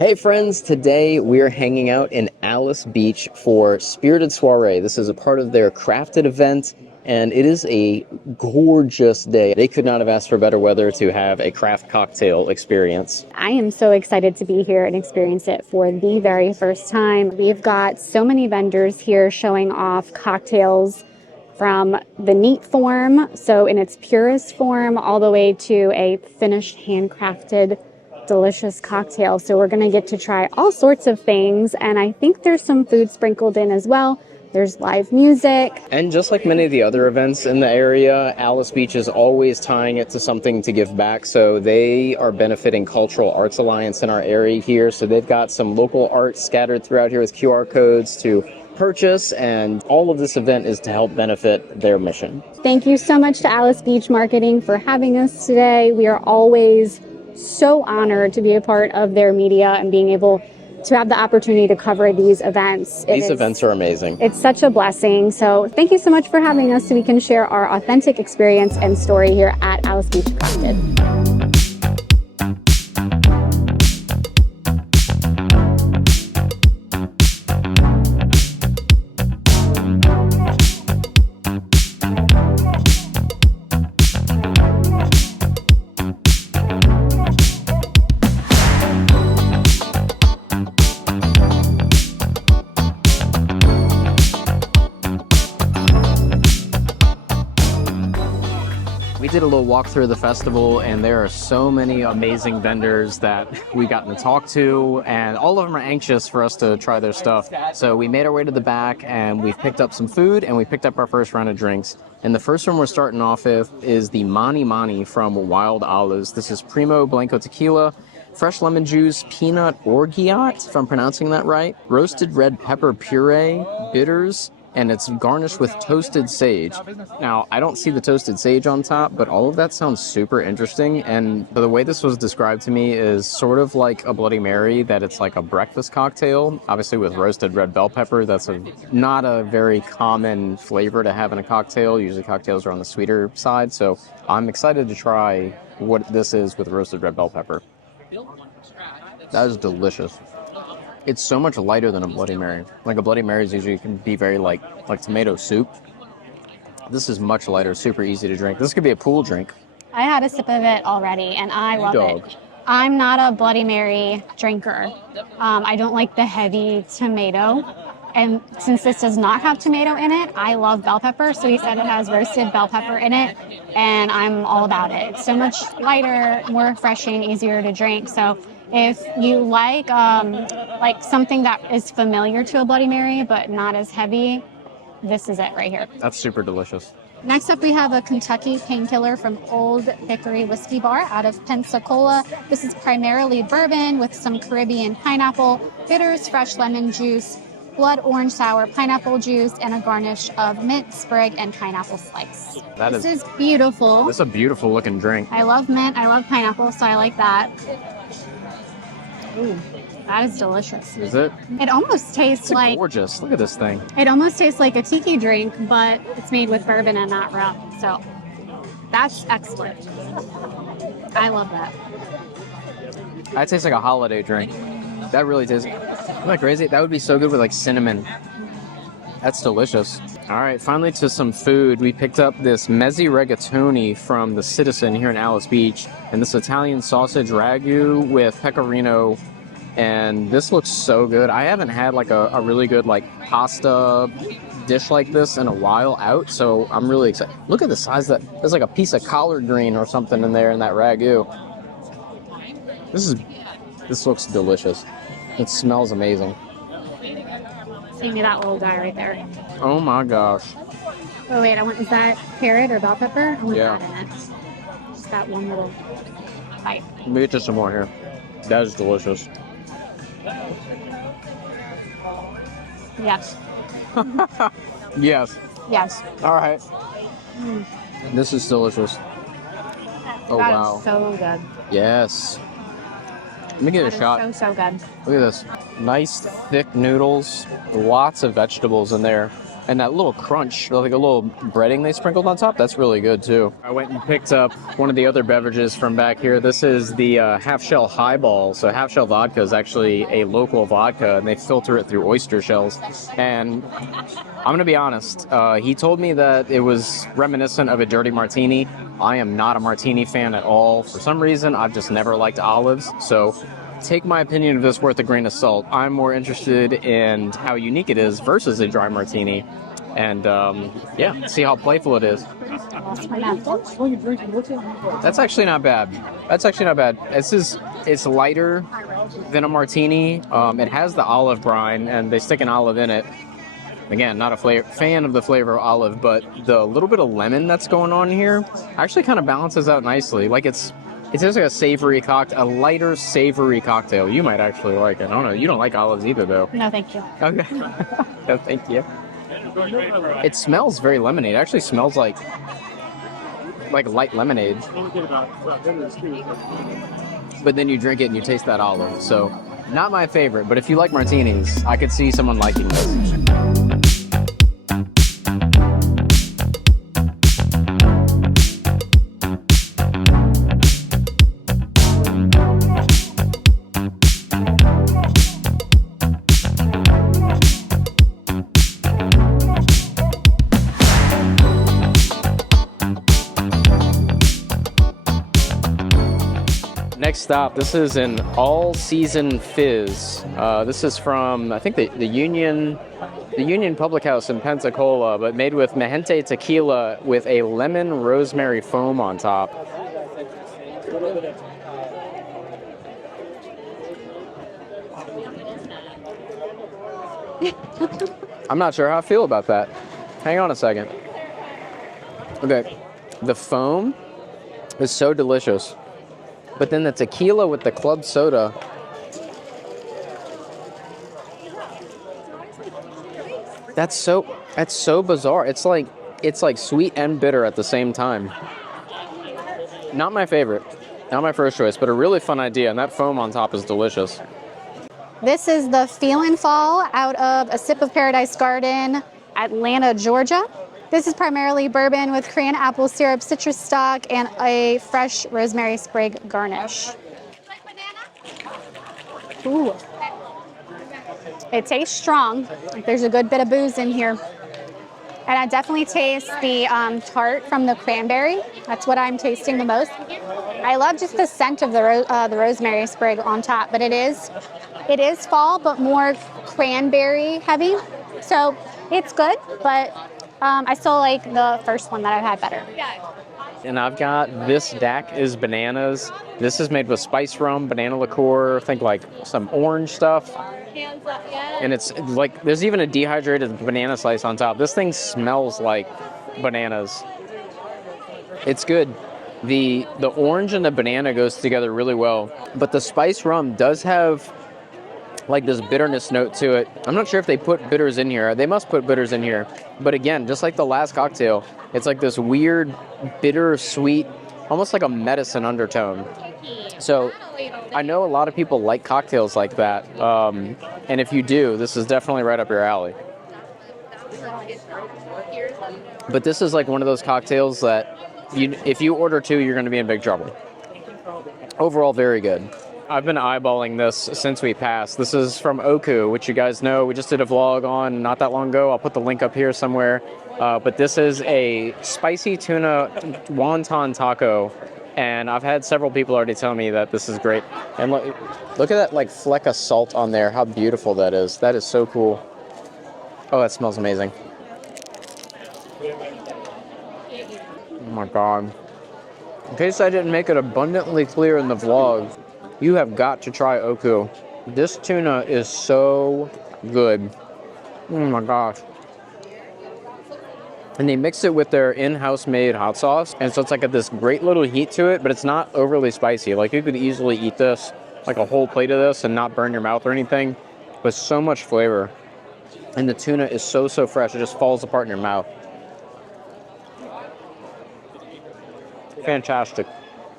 Hey friends, today we're hanging out in Alys Beach for Spirited Soirée. This is a part of their crafted event, and it is a gorgeous day. They could not have asked for better weather to have a craft cocktail experience. I am so excited to be here and experience it for the very first time. We've got so many vendors here showing off cocktails from the neat form, so in its purest form, all the way to a finished, handcrafted, delicious cocktail. So we're going to get to try all sorts of things, and I think there's some food sprinkled in as well. There's live music. And just like many of the other events in the area, Alys Beach is always tying it to something to give back. So they are benefiting Cultural Arts Alliance in our area here. So they've got some local art scattered throughout here with QR codes to purchase, and all of this event is to help benefit their mission. Thank you so much to Alys Beach Marketing for having us today. We are always so honored to be a part of their media and being able to have the opportunity to cover these events. These events are amazing. It's such a blessing. So thank you so much for having us so we can share our authentic experience and story here at Alys Beach Crafted. We did a little walk through the festival, and there are so many amazing vendors that we gotten to talk to, and all of them are anxious for us to try their stuff. So we made our way to the back, and we've picked up some food, and we picked up our first round of drinks. And the first one we're starting off with is the Mani Mani from Wild Olives. This is Primo Blanco Tequila, fresh lemon juice, peanut orgeat, if I'm pronouncing that right, roasted red pepper puree, bitters, and it's garnished with toasted sage. Now, I don't see the toasted sage on top, but all of that sounds super interesting, and the way this was described to me is sort of like a Bloody Mary, that it's like a breakfast cocktail, obviously with roasted red bell pepper. That's not a very common flavor to have in a cocktail. Usually cocktails are on the sweeter side, so I'm excited to try what this is with roasted red bell pepper. That is delicious. It's so much lighter than a Bloody Mary. Like a Bloody Mary's usually can be very like tomato soup. This is much lighter, super easy to drink. This could be a pool drink. I had a sip of it already, and I love it. I'm not a Bloody Mary drinker. I don't like the heavy tomato. And since this does not have tomato in it, I love bell pepper. So he said it has roasted bell pepper in it, and I'm all about it. It's so much lighter, more refreshing, easier to drink. So if you like something that is familiar to a Bloody Mary but not as heavy, this is it right here. That's super delicious. Next up, we have a Kentucky Painkiller from Old Hickory Whiskey Bar out of Pensacola. This is primarily bourbon with some Caribbean pineapple, bitters, fresh lemon juice, blood orange sour pineapple juice, and a garnish of mint, sprig, and pineapple slice. This is beautiful. This is a beautiful looking drink. I love mint, I love pineapple, so I like that. Ooh, that is delicious. Is it? It almost tastes like... gorgeous. Look at this thing. It almost tastes like a tiki drink, but it's made with bourbon and not rum. So that's excellent. I love that. That tastes like a holiday drink. That really tastes... Isn't that crazy? That would be so good with like cinnamon. That's delicious. All right, finally to some food. We picked up this mezzi rigatoni from the Citizen here in Alys Beach, and this Italian sausage ragu with pecorino, and this looks so good. I haven't had like a really good like pasta dish like this in a while out, so I'm really excited. Look at the size of that. There's like a piece of collard green or something in there in that ragu. This looks delicious. It smells amazing. See me that little guy right there. Oh my gosh. Oh wait, is that carrot or bell pepper? I want Yeah. that in it. Just that one little bite. Let me get you some more here. That is delicious. Yes. Yes. Yes. All right. This is delicious. Oh, That wow. is so good. Yes. Let me get a shot. So, so good. Look at this. Nice, thick noodles. Lots of vegetables in there. And that little crunch, like a little breading they sprinkled on top, that's really good too. I went and picked up one of the other beverages from back here. This is the half-shell highball. So half-shell vodka is actually a local vodka, and they filter it through oyster shells. And I'm going to be honest, he told me that it was reminiscent of a dirty martini. I am not a martini fan at all. For some reason, I've just never liked olives. So take my opinion of this with a grain of salt. I'm more interested in how unique it is versus a dry martini. And yeah, see how playful it is. That's actually not bad. That's actually not bad. It's lighter than a martini. It has the olive brine, and they stick an olive in it. Again, not a fan of the flavor of olive, but the little bit of lemon that's going on here actually kind of balances out nicely. Like it's just like a savory cocktail, a lighter savory cocktail. You might actually like it. I don't know. You don't like olives either, though. No, thank you. Okay. No, thank you. It smells very lemonade. It actually smells like light lemonade. But then you drink it and you taste that olive. So, not my favorite. But if you like martinis, I could see someone liking this. Next stop, this is an all-season fizz. This is from, I think, the Union Public House in Pensacola, but made with Mahente tequila with a lemon rosemary foam on top. I'm not sure how I feel about that. Hang on a second. Okay, the foam is so delicious. But then the tequila with the club soda. That's so bizarre. It's like sweet and bitter at the same time. Not my favorite. Not my first choice, but a really fun idea, and that foam on top is delicious. This is the Feelin' Fall out of A Sip of Paradise Garden, Atlanta, Georgia. This is primarily bourbon with Korean apple syrup, citrus stock, and a fresh rosemary sprig garnish. Ooh. It tastes strong. There's a good bit of booze in here. And I definitely taste the tart from the cranberry. That's what I'm tasting the most. I love just the scent of the rosemary sprig on top, but it is fall, but more cranberry heavy. So it's good, but I still like the first one that I've had better. And I've got this DAC is bananas. This is made with spice rum, banana liqueur, think like some orange stuff. And it's like, there's even a dehydrated banana slice on top. This thing smells like bananas. It's good. The orange and the banana goes together really well. But the spice rum does have like this bitterness note to it. I'm not sure if they put bitters in here. They must put bitters in here. But again, just like the last cocktail, it's like this weird, bitter, sweet, almost like a medicine undertone. So I know a lot of people like cocktails like that. And if you do, this is definitely right up your alley. But this is like one of those cocktails that if you order two, you're going to be in big trouble. Overall, very good. I've been eyeballing this since we passed. This is from Oku, which you guys know we just did a vlog on not that long ago. I'll put the link up here somewhere. But this is a spicy tuna wonton taco. And I've had several people already tell me that this is great. And look at that like fleck of salt on there. How beautiful that is. That is so cool. Oh, that smells amazing. Oh my God. In case I didn't make it abundantly clear in the vlog, you have got to try Oku. This tuna is so good. Oh my gosh. And they mix it with their in-house made hot sauce. And so it's like this great little heat to it, but it's not overly spicy. Like you could easily eat this, like a whole plate of this and not burn your mouth or anything. But so much flavor. And the tuna is so fresh. It just falls apart in your mouth. Fantastic.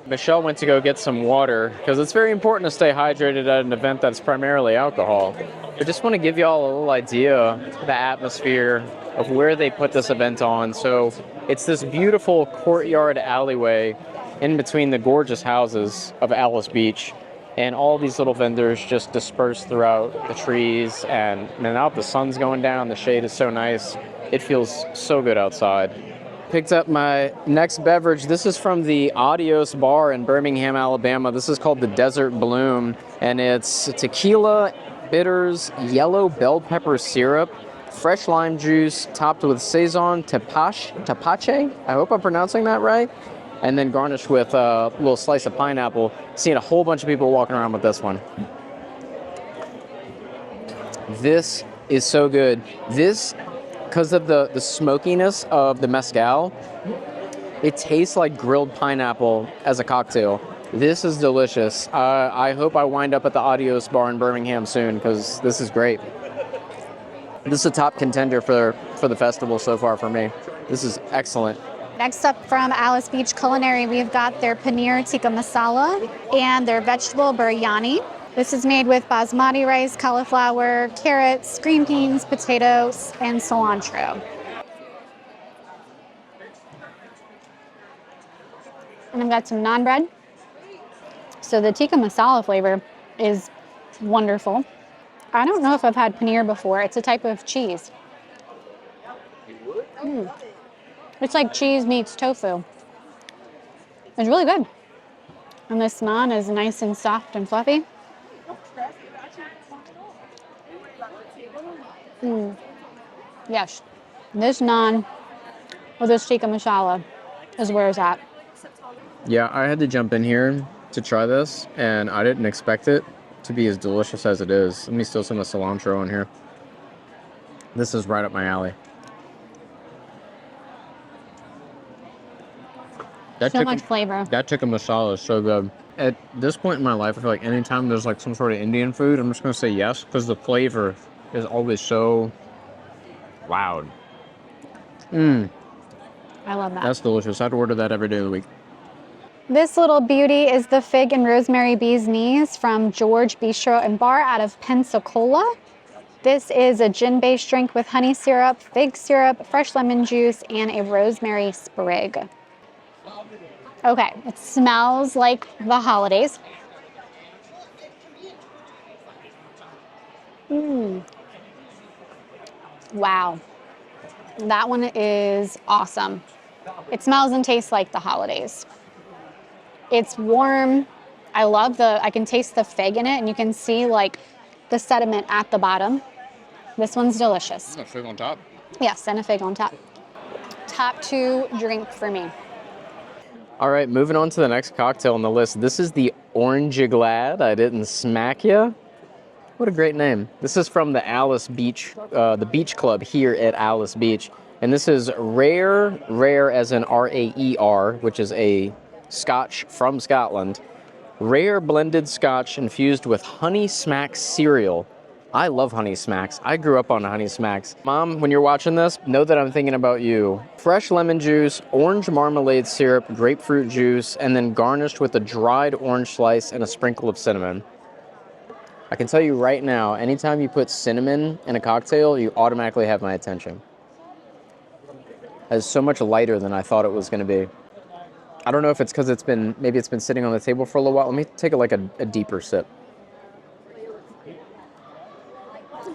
Michelle went to go get some water because it's very important to stay hydrated at an event that's primarily alcohol. I just want to give you all a little idea of the atmosphere of where they put this event on. So it's this beautiful courtyard alleyway in between the gorgeous houses of Alys Beach. And all these little vendors just dispersed throughout the trees. And now the sun's going down, the shade is so nice. It feels so good outside. Picked up my next beverage. This is from the Adios Bar in Birmingham, Alabama. This is called the Desert Bloom, and it's tequila, bitters, yellow bell pepper syrup, fresh lime juice, topped with Saison Tepache. I hope I'm pronouncing that right. And then garnished with a little slice of pineapple. Seeing a whole bunch of people walking around with this one. This is so good. This, because of the smokiness of the mezcal, it tastes like grilled pineapple as a cocktail. This is delicious. I hope I wind up at the Adios Bar in Birmingham soon, because this is great. This is a top contender for the festival so far for me. This is excellent. Next up from Alys Beach Culinary, we've got their paneer tikka masala and their vegetable biryani. This is made with basmati rice, cauliflower, carrots, green beans, potatoes, and cilantro. And I've got some naan bread. So the tikka masala flavor is wonderful. I don't know if I've had paneer before. It's a type of cheese. It's like cheese meets tofu. It's really good. And this naan is nice and soft and fluffy. Yes, this naan with this tikka masala is where it's at. Yeah, I had to jump in here to try this, and I didn't expect it to be as delicious as it is. Let me steal some of the cilantro in here. This is right up my alley. So much flavor. That tikka masala is so good. At this point in my life, I feel like anytime there's like some sort of Indian food, I'm just going to say yes, because the flavor is always so loud. I love that. That's delicious. I'd order that every day of the week. This little beauty is the Fig and Rosemary Bee's Knees from George Bistro and Bar out of Pensacola. This is a gin-based drink with honey syrup, fig syrup, fresh lemon juice, and a rosemary sprig. Okay, it smells like the holidays. Wow. That one is awesome. It smells and tastes like the holidays. It's warm. I can taste the fig in it, and you can see like the sediment at the bottom. This one's delicious. A fig on top? Yes, and a fig on top. Top 2 drink for me. All right, moving on to the next cocktail on the list. This is the Orange Glad. I didn't smack ya. What a great name. This is from the Alys Beach, the beach club here at Alys Beach. And this is rare as in R-A-E-R, which is a Scotch from Scotland. Rare blended Scotch infused with Honey Smacks cereal. I love Honey Smacks. I grew up on Honey Smacks. Mom, when you're watching this, know that I'm thinking about you. Fresh lemon juice, orange marmalade syrup, grapefruit juice, and then garnished with a dried orange slice and a sprinkle of cinnamon. I can tell you right now, anytime you put cinnamon in a cocktail, you automatically have my attention. It's so much lighter than I thought it was going to be. I don't know if it's because maybe it's been sitting on the table for a little while. Let me take a deeper sip.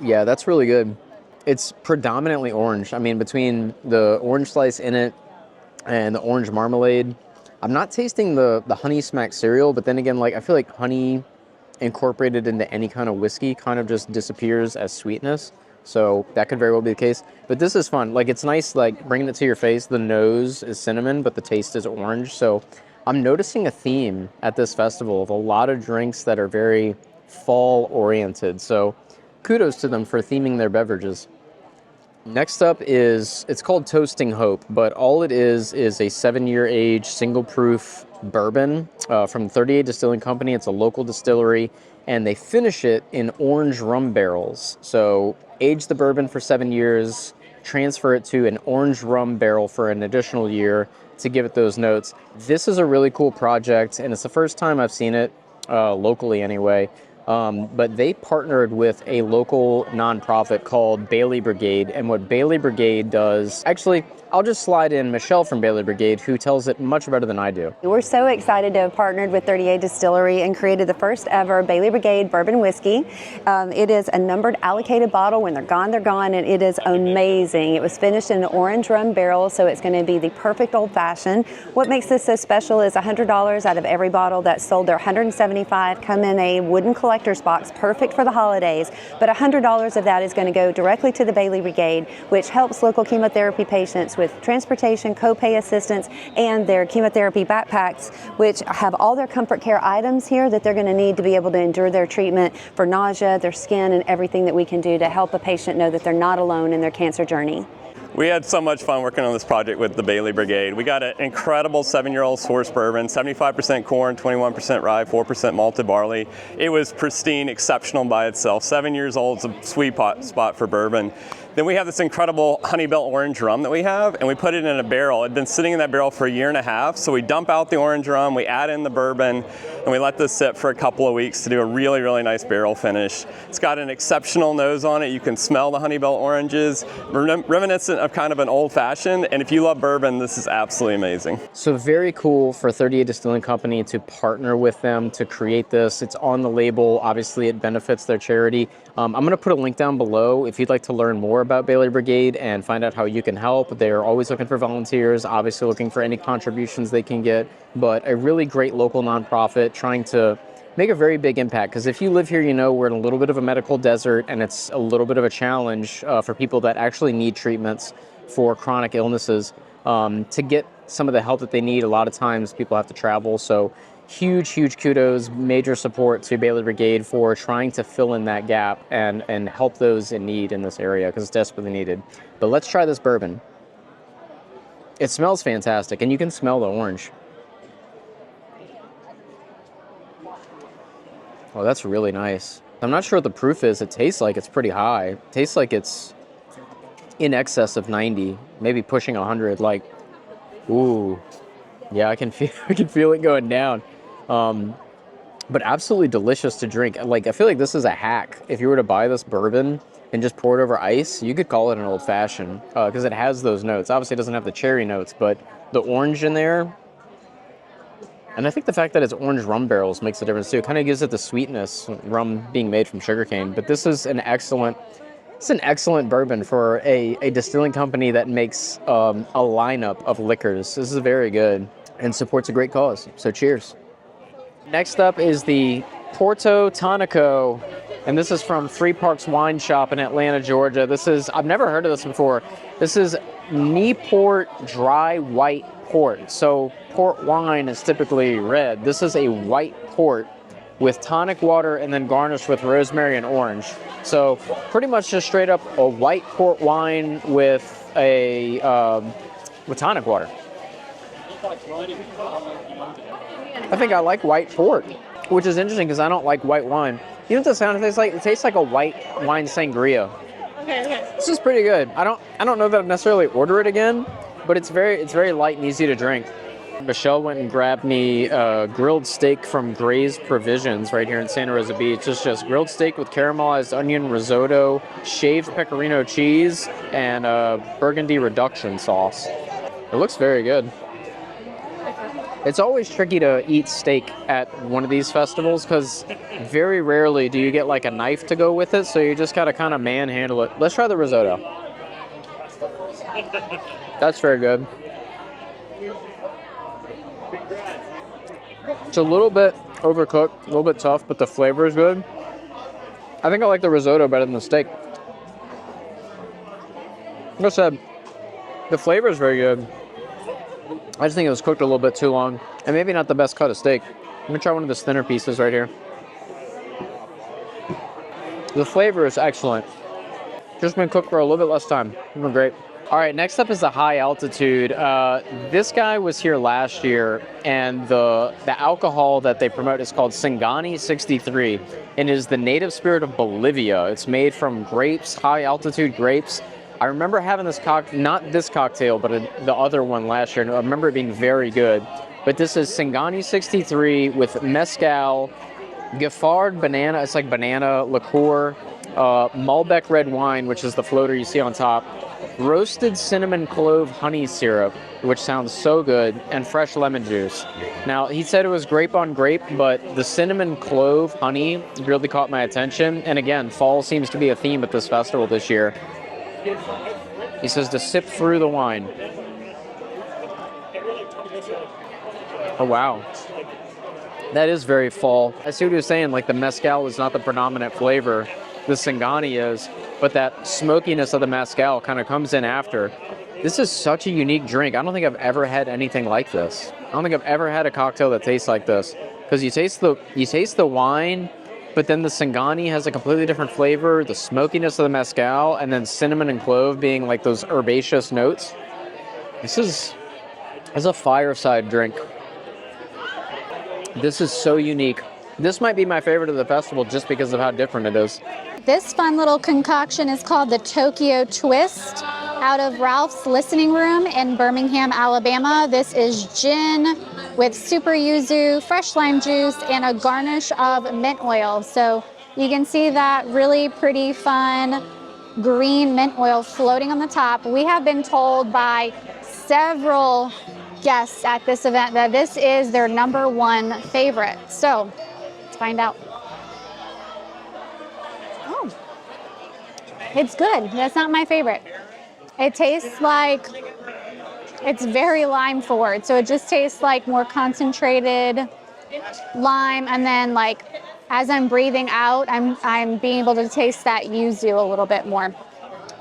Yeah, that's really good. It's predominantly orange. I mean, between the orange slice in it and the orange marmalade, I'm not tasting the Honey Smack cereal, but then again, like I feel like honey incorporated into any kind of whiskey kind of just disappears as sweetness. So that could very well be the case. But this is fun. Like it's nice, like bringing it to your face. The nose is cinnamon, but the taste is orange. So I'm noticing a theme at this festival of a lot of drinks that are very fall oriented. So kudos to them for theming their beverages. Next up it's called Toasting Hope, but all it is a 7-year age single proof bourbon from 38 Distilling Company. It's a local distillery, and they finish it in orange rum barrels. So age the bourbon for 7 years, transfer it to an orange rum barrel for an additional year to give it those notes. This is a really cool project, and it's the first time I've seen it locally anyway. but they partnered with a local nonprofit called Bailey Brigade. And what Bailey Brigade does, actually, I'll just slide in Michelle from Bailey Brigade, who tells it much better than I do. We're so excited to have partnered with 38 Distillery and created the first ever Bailey Brigade bourbon whiskey. It is a numbered allocated bottle. When they're gone, and it is amazing. It was finished in an orange rum barrel, so it's going to be the perfect old fashioned. What makes this so special is $100 out of every bottle that's sold. There 175 come in a wooden collector's box, perfect for the holidays, but $100 of that is going to go directly to the Bailey Brigade, which helps local chemotherapy patients with transportation, copay assistance, and their chemotherapy backpacks, which have all their comfort care items here that they're going to need to be able to endure their treatment for nausea, their skin, and everything that we can do to help a patient know that they're not alone in their cancer journey. We had so much fun working on this project with the Bailey Brigade. We got an incredible 7-year-old source bourbon, 75% corn, 21% rye, 4% malted barley. It was pristine, exceptional by itself. 7 years old is a sweet spot for bourbon. Then we have this incredible Honeybell orange rum that we have, and we put it in a barrel. It had been sitting in that barrel for 1.5 years, so we dump out the orange rum, we add in the bourbon, and we let this sit for a couple of weeks to do a really, really nice barrel finish. It's got an exceptional nose on it. You can smell the Honeybell oranges, reminiscent of kind of an old-fashioned, and if you love bourbon, this is absolutely amazing. So very cool for 38 Distilling Company to partner with them to create this. It's on the label. Obviously, it benefits their charity. I'm going to put a link down below if you'd like to learn more about Bailey Brigade and find out how you can help. They're always looking for volunteers, obviously looking for any contributions they can get, but a really great local nonprofit trying to make a very big impact. Because if you live here, you know we're in a little bit of a medical desert, and it's a little bit of a challenge for people that actually need treatments for chronic illnesses. To get some of the help that they need, a lot of times people have to travel. So huge kudos, major support to Bailey Brigade for trying to fill in that gap and help those in need in this area, because it's desperately needed. But let's try this bourbon. It smells fantastic, and you can smell the orange. Oh, that's really nice. I'm not sure what the proof is. It tastes like it's pretty high. It tastes like it's in excess of 90, maybe pushing 100. Like, ooh, yeah, I can feel it going down. But absolutely delicious to drink. Like, I feel like this is a hack. If you were to buy this bourbon and just pour it over ice, you could call it an old fashioned, because it has those notes. Obviously, it doesn't have the cherry notes, but the orange in there. And I think the fact that it's orange rum barrels makes a difference too. It kind of gives it the sweetness, rum being made from sugarcane. But this is an excellent bourbon for a distilling company that makes a lineup of liquors. This is very good and supports a great cause. So cheers. Next up is the Porto Tonico, and this is from Three Parks Wine Shop in Atlanta, Georgia. I've never heard of this before. This is Newport Dry White Port. So port wine is typically red. This is a white port with tonic water and then garnished with rosemary and orange. So pretty much just straight up a white port wine with with tonic water. I think I like white port, which is interesting because I don't like white wine. You know what the sound tastes like? It tastes like a white wine sangria. Okay. This is pretty good. I don't know that I'd necessarily order it again, but it's very light and easy to drink. Michelle went and grabbed me grilled steak from Gray's Provisions right here in Santa Rosa Beach. It's just grilled steak with caramelized onion risotto, shaved pecorino cheese, and burgundy reduction sauce. It looks very good. It's always tricky to eat steak at one of these festivals because very rarely do you get like a knife to go with it, so you just gotta kind of manhandle it. Let's try the risotto. That's very good. It's a little bit overcooked, a little bit tough, but the flavor is good. I think I like the risotto better than the steak. Like I said, the flavor is very good. I just think it was cooked a little bit too long, and maybe not the best cut of steak. I'm gonna try one of the thinner pieces right here. The flavor is excellent. Just been cooked for a little bit less time. It's been great. All right, next up is the high altitude. This guy was here last year, and the alcohol that they promote is called Singani 63, and is the native spirit of Bolivia. It's made from grapes, high altitude grapes. I remember having this not this cocktail, but the other one last year, and I remember it being very good. But this is Singani 63 with mezcal, Giffard banana, it's like banana liqueur, Malbec red wine, which is the floater you see on top, roasted cinnamon clove honey syrup, which sounds so good, and fresh lemon juice. Now, he said it was grape on grape, but the cinnamon clove honey really caught my attention. And again, fall seems to be a theme at this festival this year. He says to sip through the wine. Oh, wow. That is very fall. I see what he was saying, like the mezcal is not the predominant flavor. The Singani is, but that smokiness of the mezcal kind of comes in after. This is such a unique drink. I don't think I've ever had anything like this. I don't think I've ever had a cocktail that tastes like this. Because you taste the wine, but then the Singani has a completely different flavor, the smokiness of the mezcal, and then cinnamon and clove being like those herbaceous notes. This is a fireside drink. This is so unique. This might be my favorite of the festival just because of how different it is. This fun little concoction is called the Tokyo Twist out of Ralph's Listening Room in Birmingham, Alabama. This is gin with super yuzu, fresh lime juice, and a garnish of mint oil. So you can see that really pretty fun green mint oil floating on the top. We have been told by several guests at this event that this is their #1 favorite. So let's find out. Oh, it's good. That's not my favorite. It tastes like it's very lime forward. So it just tastes like more concentrated lime. And then like as I'm breathing out, I'm being able to taste that yuzu a little bit more.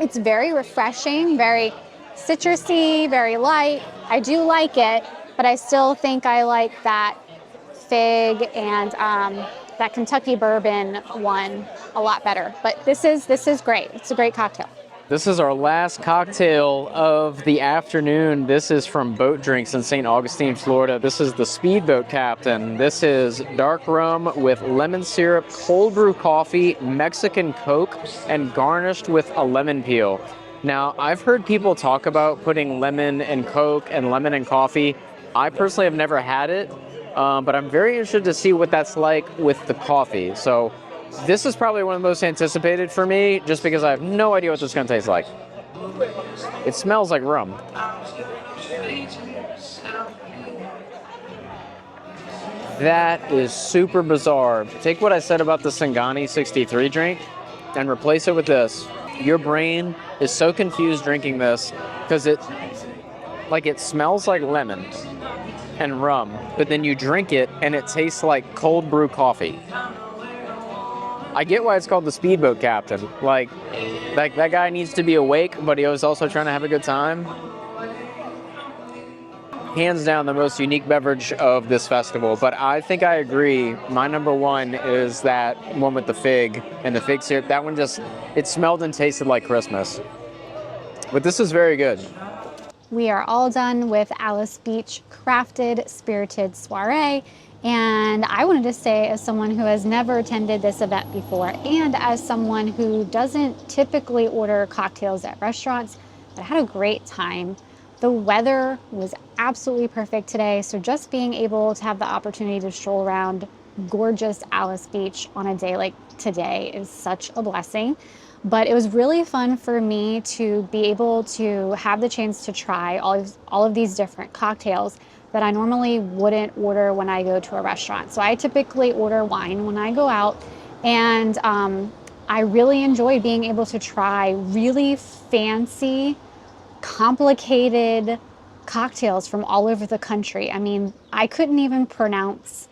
It's very refreshing, very citrusy, very light. I do like it, but I still think I like that fig and that Kentucky bourbon one a lot better. But this is great. It's a great cocktail. This is our last cocktail of the afternoon. This is from Boat Drinks in St. Augustine, Florida. This is the Speedboat Captain. This is dark rum with lemon syrup, cold brew coffee, Mexican Coke, and garnished with a lemon peel. Now, I've heard people talk about putting lemon in Coke and lemon in coffee. I personally have never had it, but I'm very interested to see what that's like with the coffee. So this is probably one of the most anticipated for me, just because I have no idea what this is going to taste like. It smells like rum. That is super bizarre. Take what I said about the Singani 63 drink and replace it with this. Your brain is so confused drinking this because it smells like lemon and rum, but then you drink it and it tastes like cold brew coffee. I get why it's called the Speedboat Captain. Like that guy needs to be awake, but he was also trying to have a good time. Hands down the most unique beverage of this festival, but I think I agree. My #1 is that one with the fig and the fig syrup. That one it smelled and tasted like Christmas. But this is very good. We are all done with Alys Beach Crafted Spirited Soirée. And I wanted to say, as someone who has never attended this event before, and as someone who doesn't typically order cocktails at restaurants, but I had a great time. The weather was absolutely perfect today, so just being able to have the opportunity to stroll around gorgeous Alys Beach on a day like today is such a blessing. But it was really fun for me to be able to have the chance to try all of these different cocktails that I normally wouldn't order when I go to a restaurant. So I typically order wine when I go out, and I really enjoyed being able to try really fancy, complicated cocktails from all over the country. I mean, I couldn't even pronounce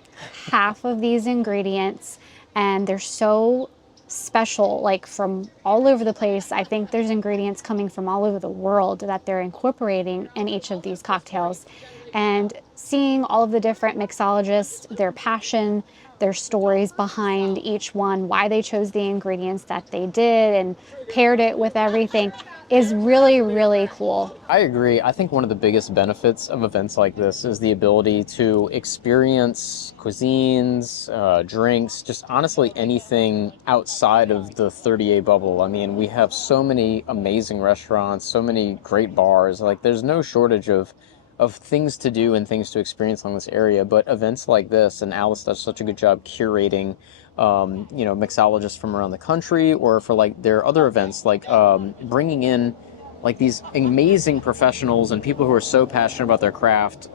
half of these ingredients, and they're so special, like from all over the place. I think there's ingredients coming from all over the world that they're incorporating in each of these cocktails. And seeing all of the different mixologists, their passion, their stories behind each one, why they chose the ingredients that they did and paired it with everything is really, really cool. I agree. I think one of the biggest benefits of events like this is the ability to experience cuisines, drinks, just honestly anything outside of the 30A bubble. I mean, we have so many amazing restaurants, so many great bars. Like, there's no shortage of of things to do and things to experience on this area. But events like this, and Alys does such a good job curating, you know, mixologists from around the country, or for like their other events, like bringing in like these amazing professionals and people who are so passionate about their craft,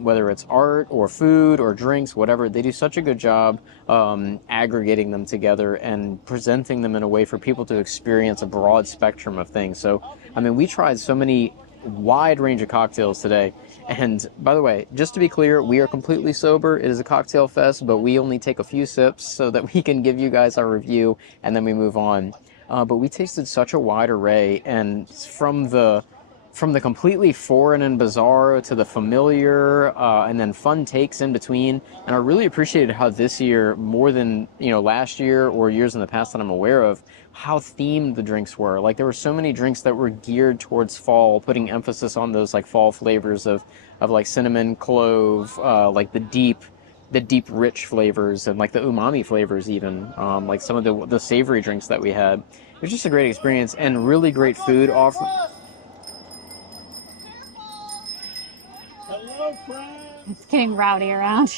whether it's art or food or drinks, whatever. They do such a good job aggregating them together and presenting them in a way for people to experience a broad spectrum of things. So, I mean, we tried so many wide range of cocktails today. And by the way, just to be clear, we are completely sober. It is a cocktail fest, but we only take a few sips so that we can give you guys our review and then we move on. But we tasted such a wide array, and from the completely foreign and bizarre to the familiar, and then fun takes in between. And I really appreciated how this year, more than, you know, last year or years in the past that I'm aware of, how themed the drinks were. Like, there were so many drinks that were geared towards fall, putting emphasis on those like fall flavors of like cinnamon, clove, like the deep rich flavors, and like the umami flavors even, like some of the savory drinks that we had. It was just a great experience and really great food offer. It's getting rowdy around.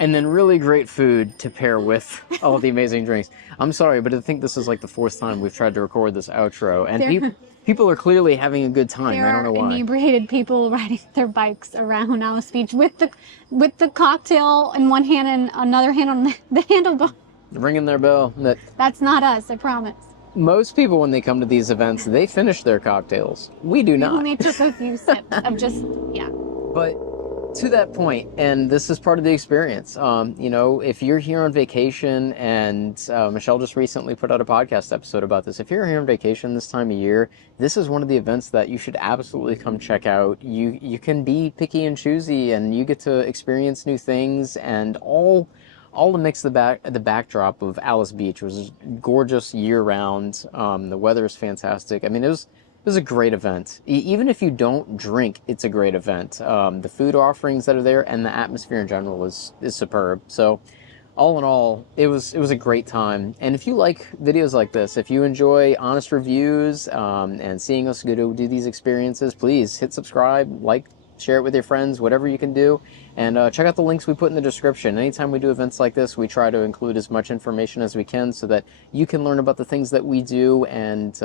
And then really great food to pair with all the amazing drinks. I'm sorry, but I think this is like the fourth time we've tried to record this outro, and people are clearly having a good time. I don't know why. There are inebriated people riding their bikes around Alys Beach with the cocktail in one hand and another hand on the handlebar. Ringing their bell. That's not us, I promise. Most people, when they come to these events, they finish their cocktails. We do not. We only took a few sips of just, yeah. But to that point, and this is part of the experience, you know, if you're here on vacation, and Michelle just recently put out a podcast episode about this, if you're here on vacation this time of year, this is one of the events that you should absolutely come check out. You can be picky and choosy, and you get to experience new things, and all amidst the backdrop of Alys Beach, which is gorgeous year-round. The weather is fantastic. I mean, it was a great event. Even if you don't drink, it's a great event. The food offerings that are there and the atmosphere in general is superb. So all in all, it was a great time. And if you like videos like this, if you enjoy honest reviews and seeing us go to do these experiences, please hit subscribe, like, share it with your friends, whatever you can do. And check out the links we put in the description. Anytime we do events like this, we try to include as much information as we can so that you can learn about the things that we do, and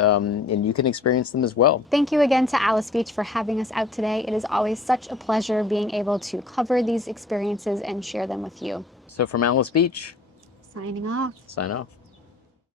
you can experience them as well. Thank you again to Alys Beach for having us out today. It is always such a pleasure being able to cover these experiences and share them with you. So from Alys Beach, signing off. sign off.